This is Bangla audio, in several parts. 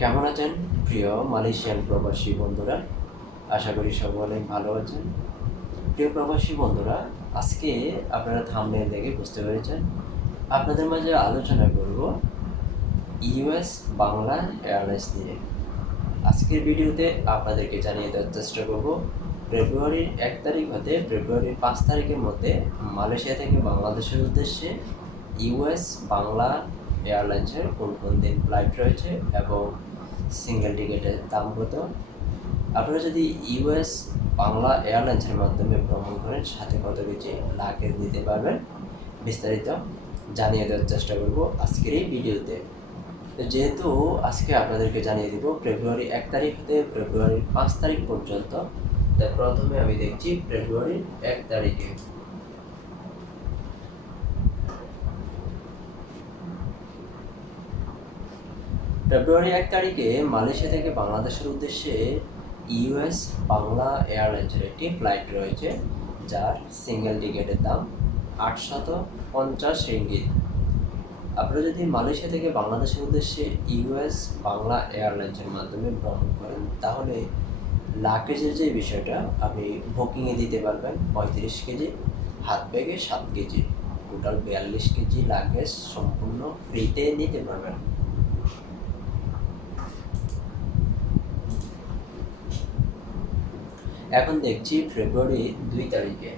কেমন আছেন? প্রিয় মালয়েশিয়ান প্রবাসী বন্ধুরা, আশা করি সকলে ভালো আছেন। প্রিয় প্রবাসী বন্ধুরা, আজকে আপনারা থামনেল দেখে বুঝতে পেরেছেন, আপনাদের মাঝে আলোচনা করব ইউএস বাংলা এয়ারলাইন্স নিয়ে। আজকের ভিডিওতে আপনাদেরকে জানিয়ে দেওয়ার চেষ্টা করব, ফেব্রুয়ারির এক তারিখ হতে ফেব্রুয়ারির পাঁচ তারিখের মধ্যে মালয়েশিয়া থেকে বাংলাদেশের উদ্দেশ্যে ইউএস বাংলা এয়ারলাইন্সের কোন কোন দিন ফ্লাইট রয়েছে এবং সিঙ্গেল টিকিটের দাম কত? আপনারা যদি ইউএস বাংলা এয়ারলাইন্সের মাধ্যমে ভ্রমণ করেন, সাথে কত কিছু লাগেজ নিতে পারবেন? বিস্তারিত জানিয়ে দেওয়ার চেষ্টা করব আজকের এই ভিডিওতে। যেহেতু আজকে আপনাদেরকে জানিয়ে দিব, ফেব্রুয়ারি এক তারিখ হতে ফেব্রুয়ারির পাঁচ তারিখ পর্যন্ত তাই প্রথমে আমি দেখছি ফেব্রুয়ারির এক তারিখে ফেব্রুয়ারি এক তারিখে মালয়েশিয়া থেকে বাংলাদেশের উদ্দেশ্যে ইউএস বাংলা এয়ারলাইন্সের একটি ফ্লাইট রয়েছে, যার সিঙ্গেল টিকিটের দাম আটশত পঞ্চাশ রিঙ্গিত। আপনারা যদি মালয়েশিয়া থেকে বাংলাদেশের উদ্দেশ্যে ইউএস বাংলা এয়ারলাইন্সের মাধ্যমে ভ্রমণ করেন, তাহলে লাগেজের যে বিষয়টা, আপনি বুকিংয়ে দিতে পারবেন পঁয়ত্রিশ কেজি, হাত ব্যাগে সাত কেজি। টোটাল বিয়াল্লিশ কেজি লাগেজ সম্পূর্ণ ফ্রিতে নিতে পারবেন। এখন দেখছি ফেব্রুয়ারি দুই তারিখে।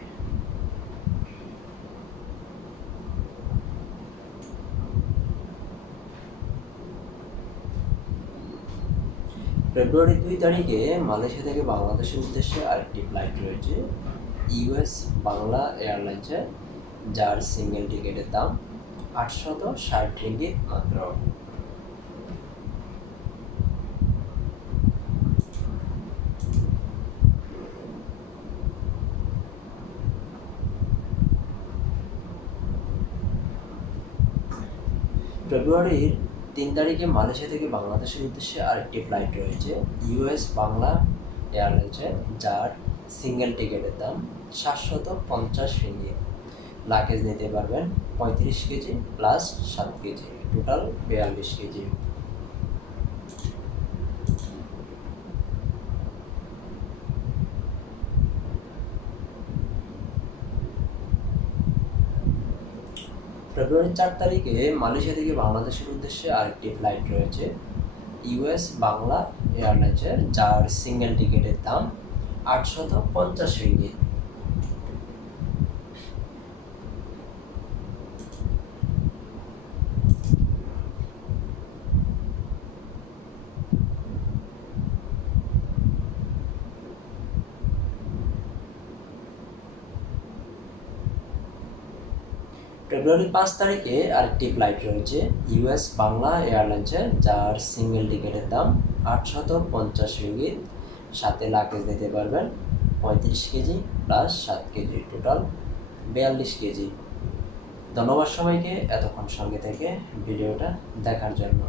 ফেব্রুয়ারি দুই তারিখে মালয়েশিয়া থেকে বাংলাদেশের উদ্দেশ্যে আরেকটি ফ্লাইট রয়েছে ইউএস বাংলা এয়ারলাইন্সের যার সিঙ্গেল টিকিটের দাম আটশত ষাট রিঙ্গিত মাত্র। ফেব্রুয়ারির তিন তারিখে মালয়েশিয়া থেকে বাংলাদেশের উদ্দেশ্যে আরেকটি ফ্লাইট রয়েছে। ইউএস বাংলা এয়ারলাইন্সের যার সিঙ্গেল টিকিটের দাম সাতশত পঞ্চাশ রিঙ্গিত। লাগেজ নিতে পারবেন পঁয়ত্রিশ কেজি প্লাস সাত কেজি। টোটাল বিয়াল্লিশ কেজি। ফেব্রুয়ারি চার তারিখে মালয়েশিয়া থেকে বাংলাদেশের উদ্দেশ্যে আরেকটি ফ্লাইট রয়েছে। ইউএস বাংলা এয়ারলাইন্সের যার সিঙ্গেল টিকিটের দাম আটশত পঞ্চাশ রিঙ্গিত। ফেব্রুয়ারি পাঁচ তারিখে আরেকটি ফ্লাইট রয়েছে ইউএস বাংলা এয়ারলাইন্সের যার সিঙ্গেল টিকিটের দাম আটশত পঞ্চাশ রিঙ্গিত। সাথে লাগেজ দিতে পারবেন পঁয়ত্রিশ কেজি প্লাস সাত কেজি টোটাল বিয়াল্লিশ কেজি। ধন্যবাদ সবাইকে এতক্ষণ সঙ্গে থেকে ভিডিওটা দেখার জন্য।